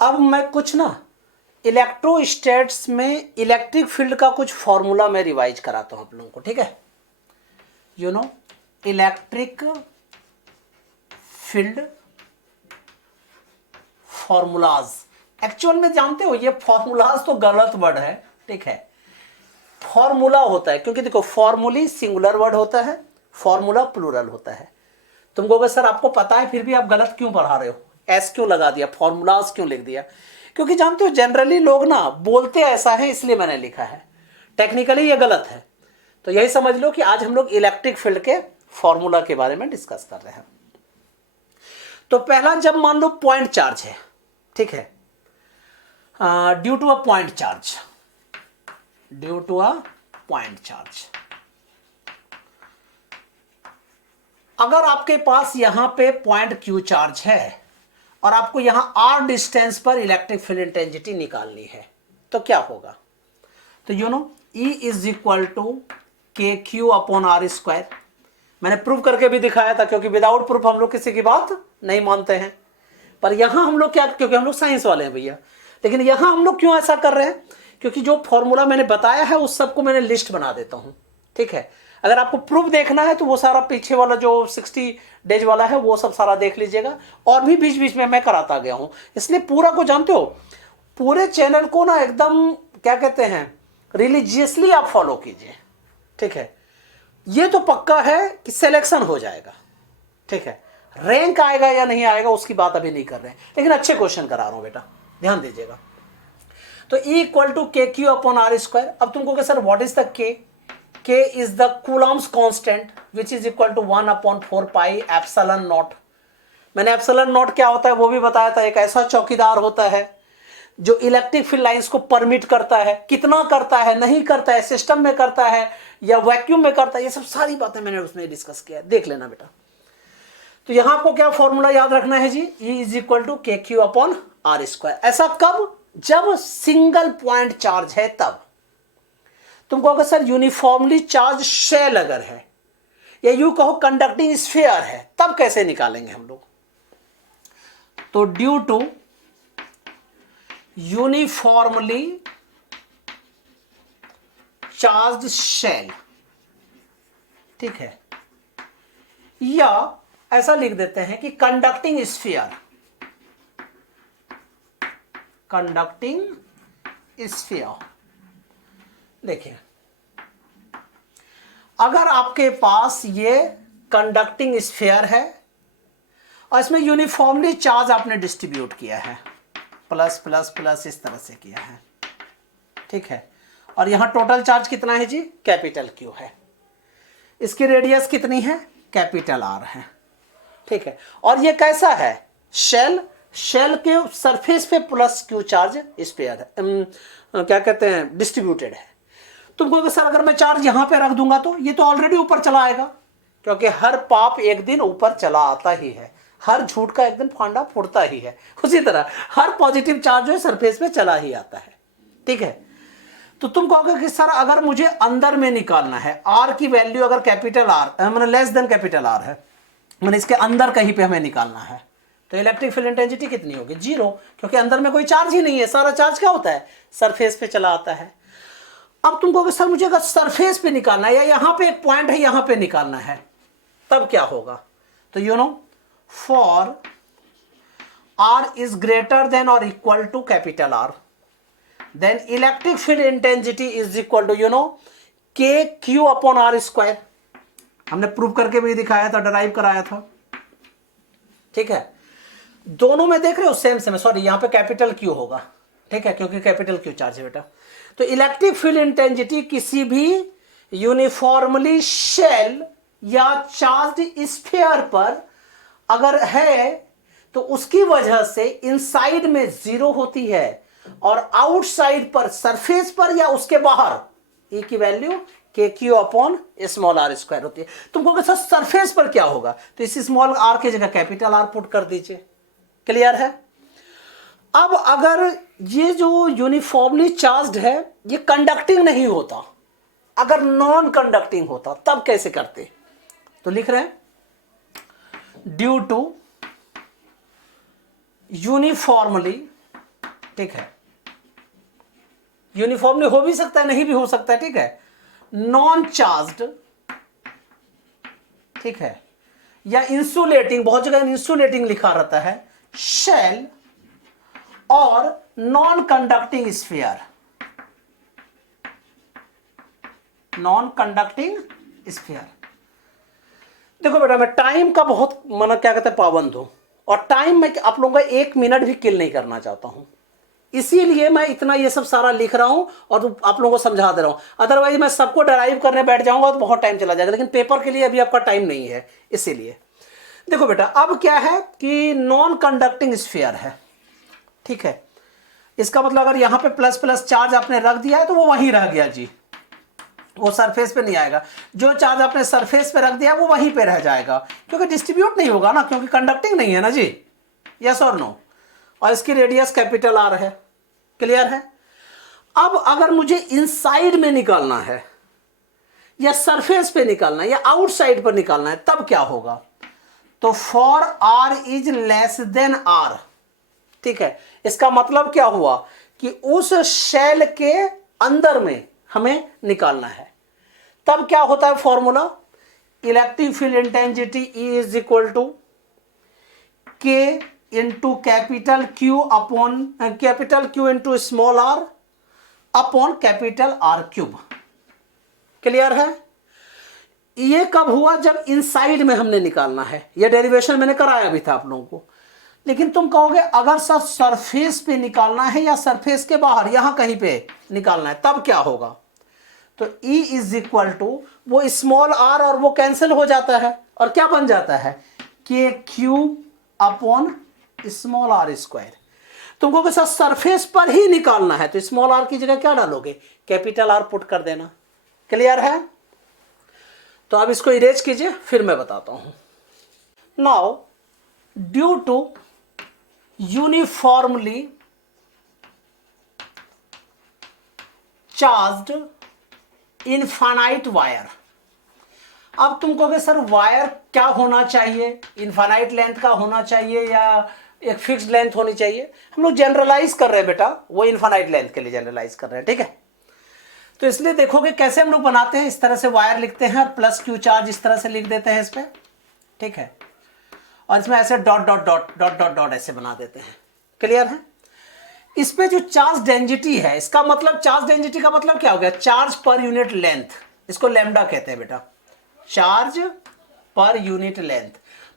अब मैं कुछ ना इलेक्ट्रोस्टैट्स में इलेक्ट्रिक फील्ड का कुछ फॉर्मूला मैं रिवाइज कराता हूं आप लोगों को, ठीक है। Electric field formulas. एक्चुअल में जानते हो ये फॉर्मूलाज तो गलत वर्ड है, ठीक है। फॉर्मूला होता है, क्योंकि देखो फॉर्मूली सिंगुलर वर्ड होता है, फॉर्मूला प्लूरल होता है। तुम कहोगे सर आपको पता है फिर भी आप गलत क्यों पढ़ा रहे हो, एस क्यों लगा दिया, फॉर्मूलाज क्यों लिख दिया? क्योंकि जानते हो जनरली लोग ना बोलते ऐसा है, इसलिए मैंने लिखा है। टेक्निकली ये गलत है। तो यही समझ लो कि आज हम लोग इलेक्ट्रिक फील्ड के फॉर्मूला के बारे में डिस्कस कर रहे हैं। तो पहला, जब मान लो पॉइंट चार्ज है, ठीक है, due to a point charge, due to a point charge, अगर आपके पास यहां पे पॉइंट क्यू चार्ज है और आपको यहां आर डिस्टेंस पर इलेक्ट्रिक फील्ड इंटेंसिटी निकालनी है, तो क्या होगा? तो E is equal to K Q upon R square. मैंने प्रूव करके भी दिखाया था, क्योंकि विदाउट प्रूफ हम लोग किसी की बात नहीं मानते हैं। पर यहां हम लोग क्या, क्योंकि हम लोग साइंस वाले हैं भैया, लेकिन यहां हम लोग क्यों ऐसा कर रहे हैं? क्योंकि जो फॉर्मूला मैंने बताया है उस सबको मैंने लिस्ट बना देता हूं, ठीक है। अगर आपको प्रूफ देखना है तो वो सारा पीछे वाला जो 60 डेज वाला है वो सब सारा देख लीजिएगा, और भी बीच बीच में मैं कराता गया हूं। इसलिए पूरा को जानते हो, पूरे चैनल को ना एकदम क्या कहते हैं, रिलीजियसली आप फॉलो कीजिए, ठीक है। ये तो पक्का है कि सिलेक्शन हो जाएगा, ठीक है। रैंक आएगा या नहीं आएगा उसकी बात अभी नहीं कर रहे हैं, लेकिन अच्छे क्वेश्चन करा रहा हूं बेटा, ध्यान दीजिएगा। तो E equal to K Q upon R square. अब तुमको क्या sir what is the K? K is the Coulomb's constant which is equal to 1 upon 4 pi epsilon nought. मैंने एप्सिलॉन नॉट क्या होता है वो भी बताया था। एक ऐसा चौकीदार होता है जो इलेक्ट्रिक फील्ड लाइंस को परमिट करता है, कितना करता है, नहीं करता है, सिस्टम में करता है या वैक्यूम में करता है, ये सब सारी बातें मैंने उसमें डिस्कस किया है, देख लेना बेटा। तो यहां आपको क्या फॉर्मूला याद रखना है जी? E is equal to K Q upon R square. ऐसा कब? जब सिंगल पॉइंट चार्ज है तब। तुम कहोगे सर यूनिफॉर्मली चार्ज शेल अगर है, या यू कहो कंडक्टिंग स्फीयर है, तब कैसे निकालेंगे हम लोग? तो due to uniformly charged shell, ठीक है, या ऐसा लिख देते हैं कि कंडक्टिंग स्फीयर, कंडक्टिंग स्फीयर। देखिए अगर आपके पास ये कंडक्टिंग स्फीयर है और इसमें यूनिफॉर्मली चार्ज आपने डिस्ट्रीब्यूट किया है, प्लस प्लस प्लस इस तरह से किया है, ठीक है, और यहां टोटल चार्ज कितना है जी? कैपिटल क्यू है। इसकी रेडियस कितनी है? कैपिटल आर है, ठीक है। और ये कैसा है? शेल। शेल के सरफेस पे प्लस क्यू चार्ज स्फीयर है, क्या कहते हैं, डिस्ट्रीब्यूटेड है। तुम कहोगे सर अगर मैं चार्ज यहां पे रख दूंगा तो ये तो ऑलरेडी ऊपर चला आएगा, क्योंकि हर पाप एक दिन ऊपर चला आता ही है, हर झूठ का एक दिन फांडा फूटता ही है। उसी तरह हर पॉजिटिव चार्ज जो है सरफेस पे चला ही आता है, ठीक है। तो तुम कहोगे कि सर अगर मुझे अंदर में निकालना है, आर की वैल्यू अगर कैपिटल आर मैंने लेस देन कैपिटल आर है, मैंने इसके अंदर कहीं पे हमें निकालना है, तो इलेक्ट्रिक फील्ड इंटेंसिटी कितनी होगी? 0, क्योंकि अंदर में कोई चार्ज ही नहीं है। सारा चार्ज क्या होता है? सरफेस पे चला आता है। अब तुम कहोगे सर मुझे अगर सरफेस पे निकालना है या यहां पे एक पॉइंट है यहां पे निकालना है, तब क्या होगा? तो for are is greater than और equal to capital R, then electric field intensity is equal to K Q upon R square. हमने प्रूव करके भी दिखाया था, डराइव कराया था, ठीक है। दोनों में देख रहे हो सेम सेम, सॉरी यहां पे कैपिटल क्यू होगा, ठीक है, क्योंकि कैपिटल क्यू चार्ज है बेटा। तो इलेक्ट्रिक फील्ड इंटेंसिटी किसी भी यूनिफॉर्मली शेल या चार्ज्ड स्फीयर पर अगर है तो उसकी वजह से इनसाइड में 0 होती है और आउटसाइड पर, सरफेस पर या उसके बाहर, E की value k Q upon small r square होती है। तुम कहोगे सर सरफेस पर क्या होगा? तो इस स्मॉल आर की जगह कैपिटल आर पुट कर दीजिए। क्लियर है? अब अगर ये जो यूनिफॉर्मली चार्ज्ड है ये कंडक्टिंग नहीं होता, अगर नॉन कंडक्टिंग होता तब कैसे करते? तो लिख रहे हैं ड्यू टू यूनिफॉर्मली ठीक है, यूनिफॉर्मली हो भी सकता है, नहीं भी हो सकता है, ठीक है। नॉन चार्ज्ड, ठीक है, या इंसुलेटिंग, बहुत जगह इंसुलेटिंग लिखा रहता है, शेल और non conducting sphere, non conducting sphere. देखो बेटा, मैं टाइम का बहुत क्या कहते हैं पाबंद हूं, और टाइम में आप लोगों का 1 मिनट भी किल नहीं करना चाहता हूं, इसीलिए मैं इतना ये सब सारा लिख रहा हूं और आप लोगों को समझा दे रहा हूं। अदरवाइज मैं सबको डराइव करने बैठ जाऊंगा तो बहुत टाइम चला जाएगा, लेकिन पेपर के लिए अभी आपका टाइम नहीं है, इसीलिए। देखो बेटा, अब क्या है कि नॉन कंडक्टिंग स्फीयर है, ठीक है। इसका मतलब अगर यहां पे प्लस प्लस चार्ज आपने रख दिया है तो वो वहीं रह गया जी, वो सरफेस पे नहीं आएगा। जो चार्ज आपने सरफेस पे रख दिया वो वहीं पे रह जाएगा, क्योंकि डिस्ट्रीब्यूट नहीं होगा ना, क्योंकि कंडक्टिंग नहीं है ना जी, यस और नो। और इसकी रेडियस कैपिटल आर है, क्लियर है। अब अगर मुझे इनसाइड में निकालना है या सरफेस पे निकालना है या आउटसाइड पर निकालना है, तब क्या होगा? तो for are is less than r, ठीक है। इसका मतलब क्या हुआ कि उस शेल के अंदर में हमें निकालना है। तब क्या होता है formula? Electric field intensity E is equal to K into capital Q upon capital Q into small R upon capital R cube, clear है। ये कब हुआ? जब इनसाइड में हमने निकालना है। ये डेरिवेशन मैंने कराया भी था आप लोगों को। लेकिन तुम कहोगे अगर सर सरफेस पे निकालना है या सरफेस के बाहर यहां कहीं पे निकालना है, तब क्या होगा? तो E इज इक्वल टू वो स्मॉल r और वो कैंसिल हो जाता है और क्या बन जाता है? के cube upon small r square. तुमको कैसा सरफेस पर ही निकालना है तो स्मॉल r की जगह क्या डालोगे? कैपिटल R पुट कर देना, क्लियर है। तो अब इसको इरेज कीजिए, फिर मैं बताता हूं। Now due to uniformly charged infinite wire. अब तुम कहोगे सर वायर क्या होना चाहिए? इनफाइनाइट लेंथ का होना चाहिए या एक फिक्स्ड लेंथ होनी चाहिए? हम लोग जनरलाइज कर रहे हैं बेटा, वो इनफाइनाइट लेंथ के लिए जनरलाइज कर रहे हैं, ठीक है। तो इसलिए देखोगे कैसे हम लोग बनाते हैं, इस तरह से वायर लिखते हैं और प्लस क्यू चार्ज इस तरह से लिख देते हैं इस पर, ठीक है। और इसमें ऐसे dot dot dot dot dot dot ऐसे बना देते हैं, क्लियर है। इस पे जो चार्ज डेंसिटी है, इसका मतलब चार्ज डेंसिटी का मतलब क्या हो गया? चार्ज पर यूनिट लेंथ, इसको लैम्डा कहते हैं बेटा, चार्ज पर यूनिट लेंथ।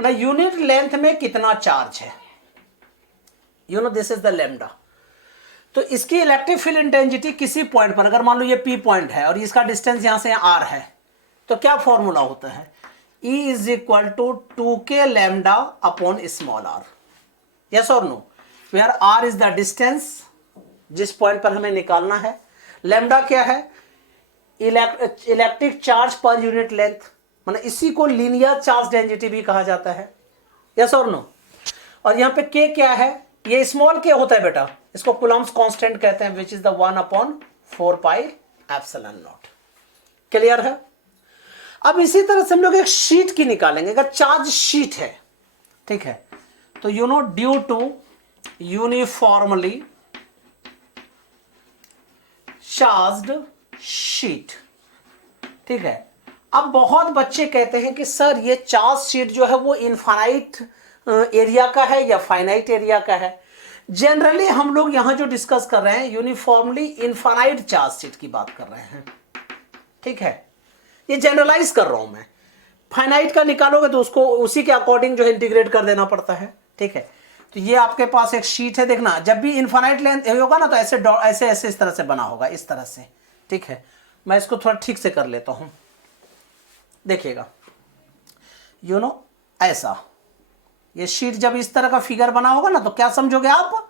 मतलब यूनिट लेंथ में कितना चार्ज है, you know this is the lambda. तो इसकी इलेक्ट्रिक फील्ड इंटेंसिटी किसी पॉइंट पर, अगर मान लो ये P पॉइंट है और इसका डिस्टेंस यहां से R है, तो क्या फॉर्मूला होता है? E is equal to 2K lambda upon small r, yes और no. Where R is the distance जिस पॉइंट पर हमें निकालना है, लैम्डा क्या है? Electric charge per unit length, मतलब इसी को लीनियर चार्ज डेंसिटी भी कहा जाता है, यस और नो। और यहां पे K क्या है? ये स्मॉल K होता है बेटा, इसको कूलम्ब्स कांस्टेंट कहते हैं, which is the 1/4 pi epsilon not, clear है। अब इसी तरह से हम लोग एक शीट की निकालेंगे। अगर चार्ज शीट है, ठीक है, तो you know due to uniformly charged sheet, ठीक है। अब बहुत बच्चे कहते हैं कि सर ये चार्ज शीट जो है वो इनफाइनाइट एरिया का है या फाइनाइट एरिया का है। जनरली हम लोग यहां जो डिस्कस कर रहे हैं यूनिफॉर्मली इनफाइनाइट चार्ज शीट की बात कर रहे हैं, ठीक है। ये जनरलाइज कर रहा हूं मैं। फाइनाइट का निकालोगे तो उसको उसी के अकॉर्डिंग जो है इंटीग्रेट कर देना पड़ता है, ठीक है। तो ये आपके पास एक शीट है, देखना जब भी इनफाइनाइट लेंथ होगा ना तो ऐसे ऐसे ऐसे इस तरह से बना होगा, इस तरह से, ठीक है। मैं इसको थोड़ा ठीक से कर लेता हूं, देखिएगा, यू नो ऐसा। ये शीट जब इस तरह का फिगर बना होगा ना तो क्या समझोगे आप?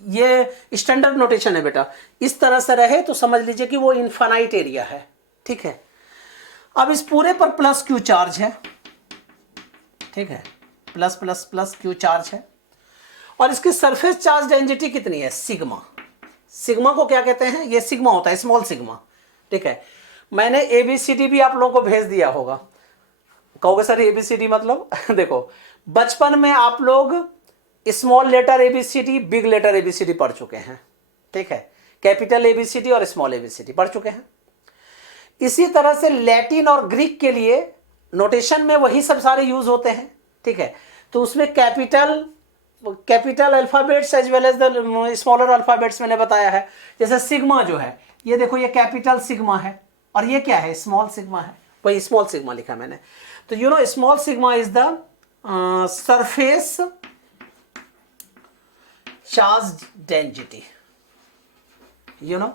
ये स्टैंडर्ड नोटेशन है बेटा, इस तरह से रहे तो समझ लीजिए कि वो इनफाइनाइट एरिया है, ठीक है। अब इस पूरे पर प्लस क्यू चार्ज है, ठीक है, plus plus plus Q charge है। और इसकी सरफेस चार्ज डेंसिटी कितनी है? सिग्मा। सिग्मा को क्या कहते हैं? ये सिग्मा होता है, स्मॉल सिग्मा, ठीक है। मैंने ABCD भी आप लोगों को भेज दिया होगा। कहोगे सर ABCD मतलब देखो बचपन में आप लोग small letter A B C D, big letter A B C D पढ़ चुके हैं, ठीक है, कैपिटल एबीसीडी और स्मॉल एबीसीडी पढ़ चुके हैं। इसी तरह से लैटिन और ग्रीक के लिए नोटेशन में वही सब सारे यूज होते हैं, ठीक है। तो उसमें capital alphabets as well as the smaller alphabets मैंने बताया है। जैसे सिग्मा जो है, ये देखो ये कैपिटल सिग्मा है और ये क्या है, स्मॉल सिग्मा है, वही स्मॉल सिग्मा लिखा मैंने। तो you know small sigma is the surface charge density, you know.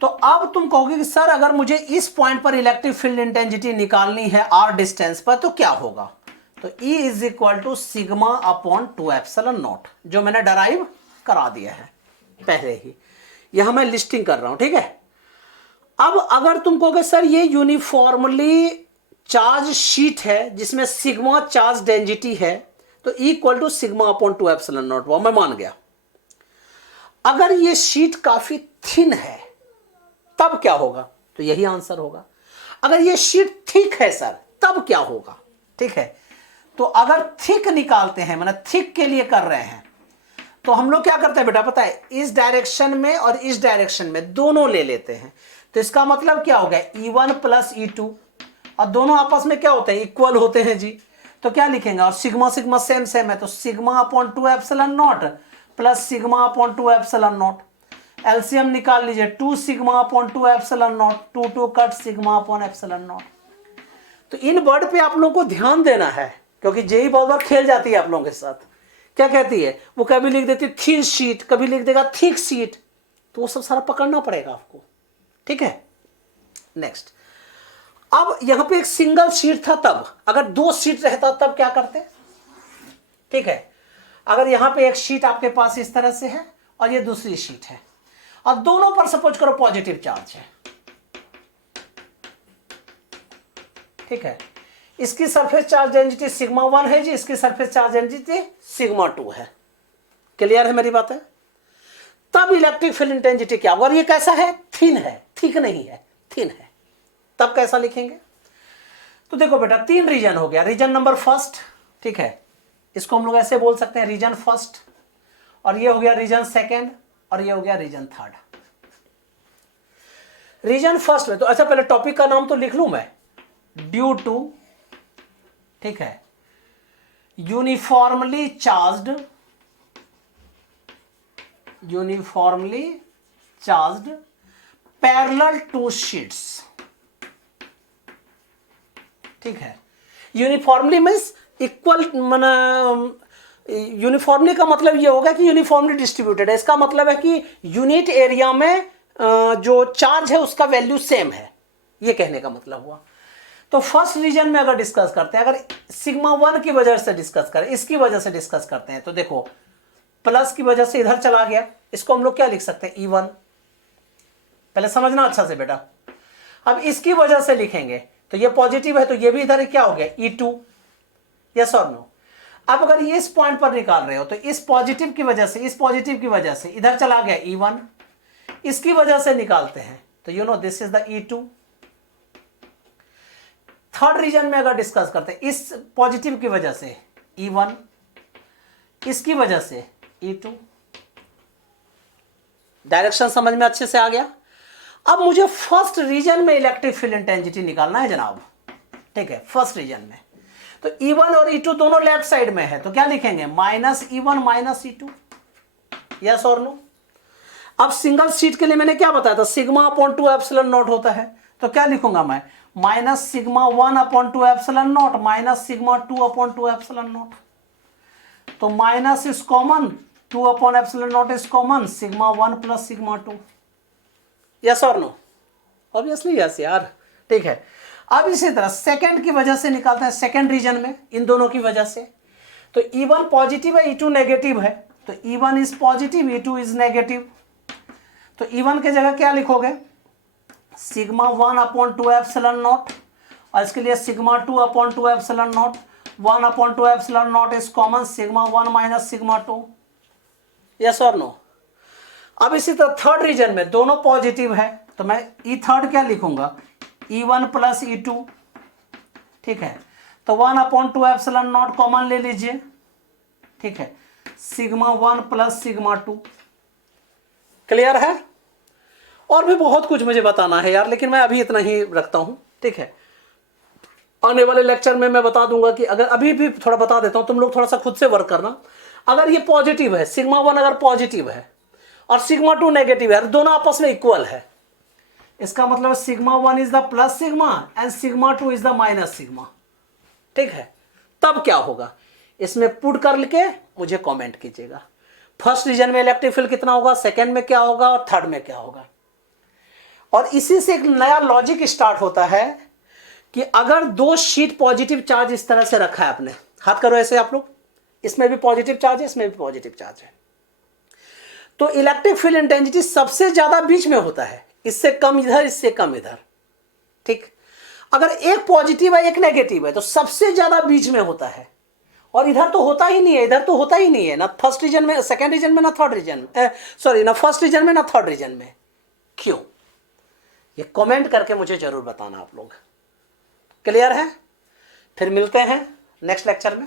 तो अब तुम कहोगे कि सर अगर मुझे इस पॉइंट पर इलेक्ट्रिक फील्ड इंटेंसिटी निकालनी है आर डिस्टेंस पर, तो क्या होगा? तो E is equal to sigma upon 2 epsilon naught, जो मैंने डराइव करा दिया है पहले ही, यहां मैं लिस्टिंग कर रहा हूं, ठीक है। अब अगर तुम कहोगे सर ये यूनिफॉर्मली चार्ज शीट है जिसमें सिग्मा चार्ज डेंसिटी है, तो E equal to sigma upon 2 epsilon naught, वो मैं मान गया। अगर ये शीट काफी थिन है तब क्या होगा? तो यही आंसर होगा। अगर ये शीट थिक है सर तब क्या होगा, ठीक है। तो अगर थिक निकालते हैं, मतलब थिक के लिए कर रहे हैं, तो हम लोग क्या करते हैं बेटा पता है, इस डायरेक्शन में और इस डायरेक्शन में दोनों ले लेते हैं। तो इसका मतलब क्या हो गया, E1 प्लस E2, और दोनों आपस में क्या होते हैं, इक्वल होते हैं जी। तो क्या लिखेंगे, और सिग्मा सिग्मा सेम सेम है, तो sigma upon 2 epsilon not plus sigma upon 2 epsilon not. LCM निकाल लीजिए, 2 sigma upon 2 epsilon not, 2 2 cut sigma upon epsilon naught. तो इन वर्ड पे आप लोगों को ध्यान देना है, क्योंकि जेई बहुत बार खेल जाती है आप लोगों के साथ। क्या कहती है वो, कभी लिख देती है थिन शीट, कभी लिख देगा थिक शीट, तो वो सब सारा पकड़ना पड़ेगा आपको, ठीक है। नेक्स्ट, अब यहां पे एक सिंगल शीट था तब, अगर 2 शीट रहता तब क्या करते, ठीक है। अगर यहां पे एक शीट आपके पास इस तरह से है और ये दूसरी शीट है, और दोनों पर सपोज करो पॉजिटिव चार्ज है, ठीक है। इसकी सरफेस चार्ज डेंसिटी सिग्मा 1 है जी, इसकी सरफेस चार्ज डेंसिटी सिग्मा 2 है। क्लियर है मेरी बात है? तब इलेक्ट्रिक फील्ड इंटेंसिटी क्या होगा? और ये कैसा है, थिन है, थिक नहीं है, थिन है, तब कैसा लिखेंगे? तो देखो बेटा 3 रीजन हो गया। रीजन नंबर फर्स्ट, ठीक है, इसको हम लोग ऐसे बोल सकते हैं रीजन फर्स्ट, और ये हो गया रीजन सेकेंड, और ये हो गया रीजन थर्ड। रीजन फर्स्ट में तो अच्छा पहले टॉपिक का नाम तो लिख लूं मैं, ड्यू टू, ठीक है, uniformly charged parallel to sheets, ठीक है। यूनिफॉर्मली मींस इक्वल, यूनिफॉर्मली का मतलब ये होगा कि यूनिफॉर्मली डिस्ट्रीब्यूटेड है। इसका मतलब है कि यूनिट एरिया में जो चार्ज है उसका वैल्यू सेम है, ये कहने का मतलब हुआ। तो फर्स्ट रीजन में अगर डिस्कस करते हैं, अगर सिग्मा 1 की वजह से डिस्कस करें, इसकी वजह से डिस्कस करते हैं, तो देखो प्लस की वजह से इधर चला गया, इसको हम लोग क्या लिख सकते हैं, E1। पहले समझना अच्छा से बेटा। अब इसकी वजह से लिखेंगे तो ये पॉजिटिव है, तो ये भी इधर क्या हो गया, E2। यस और नो? अब अगर ये इस पॉइंट पर निकाल रहे हो तो इस पॉजिटिव की वजह से, इस पॉजिटिव की वजह से इधर चला गया E1, इसकी वजह से निकालते हैं तो you know this is the E2। Third region में अगर डिस्कस करते हैं, इस पॉजिटिव की वजह से E1, इसकी वजह से E2। डायरेक्शन समझ में अच्छे से आ गया। अब मुझे फर्स्ट रीजन में इलेक्ट्रिक फील्ड इंटेंसिटी निकालना है जनाब, ठीक है, फर्स्ट रीजन में। तो E1 और E2 दोनों लेफ्ट साइड में है, तो क्या लिखेंगे, minus E1 minus E2। Yes और नो? अब सिंगल शीट के लिए मैंने क्या बताया था, सिग्मा अपॉन 2 एप्सिलॉन नॉट होता है, तो क्या लिखूंगा मैं, minus sigma 1 upon 2 epsilon naught minus sigma 2 upon 2 epsilon naught. तो minus is common, 2 upon epsilon naught is common, sigma 1 plus sigma 2। Yes और नो? ऑब्वियसली यस यार, ठीक है। अब इसी तरह सेकंड की वजह से निकालते हैं, सेकंड रीजन में इन दोनों की वजह से। तो E1 पॉजिटिव है, E2 नेगेटिव है, तो E1 is positive, E2 is negative. तो E1 के जगह क्या लिखोगे, सिग्मा 1 अपॉन 2 एप्सिलॉन नॉट, और इसके लिए sigma 2 upon 2 epsilon not, 1 upon 2 epsilon naught is common, sigma 1 minus sigma 2। Yes और नो? अब इसी तरह थर्ड रीजन में दोनों पॉजिटिव है, तो मैं E3 क्या लिखूंगा, E1 प्लस E2, ठीक है। तो 1 अपॉन 2 एप्सिलॉन नॉट कॉमन ले लीजिए, ठीक है, सिग्मा 1 प्लस सिग्मा 2। क्लियर है? और भी बहुत कुछ मुझे बताना है यार, लेकिन मैं अभी इतना ही रखता हूं। ठीक है, आने वाले लेक्चर में मैं बता दूंगा कि अगर अभी भी थोड़ा बता देता हूं, तुम लोग थोड़ा सा खुद से वर्क करना। अगर ये पॉजिटिव है, सिग्मा 1 अगर पॉजिटिव है और सिग्मा 2 नेगेटिव है, दोनों आपस में इक्वल है, इसका मतलब sigma 1 is the plus sigma and sigma 2 is the minus sigma. ठीक है, तब क्या होगा इसमें पुट करके मुझे कमेंट कीजिएगा। फर्स्ट रीजन में इलेक्ट्रिक फील्ड कितना होगा, सेकंड में क्या होगा और थर्ड में क्या होगा। और इसी से एक नया लॉजिक स्टार्ट होता है कि अगर दो शीट पॉजिटिव चार्ज इस तरह से रखा है, आपने हाथ करो ऐसे आप लोग, इसमें भी पॉजिटिव चार्ज है, इसमें भी पॉजिटिव चार्ज है, तो इलेक्ट्रिक फील्ड इंटेंसिटी सबसे ज्यादा बीच में होता है, इससे कम इधर, इससे कम इधर। ठीक, अगर एक पॉजिटिव है एक नेगेटिव है तो सबसे ज्यादा बीच में होता है, और इधर तो होता ही नहीं है, इधर तो होता ही नहीं है, ना फर्स्ट रीजन में, सेकंड रीजन में, ना थर्ड रीजन में, सॉरी ना फर्स्ट रीजन में ना थर्ड रीजन में। क्यों? ये कमेंट करके मुझे जरूर बताना आप लोग। क्लियर है? फिर मिलते हैं नेक्स्ट लेक्चर में।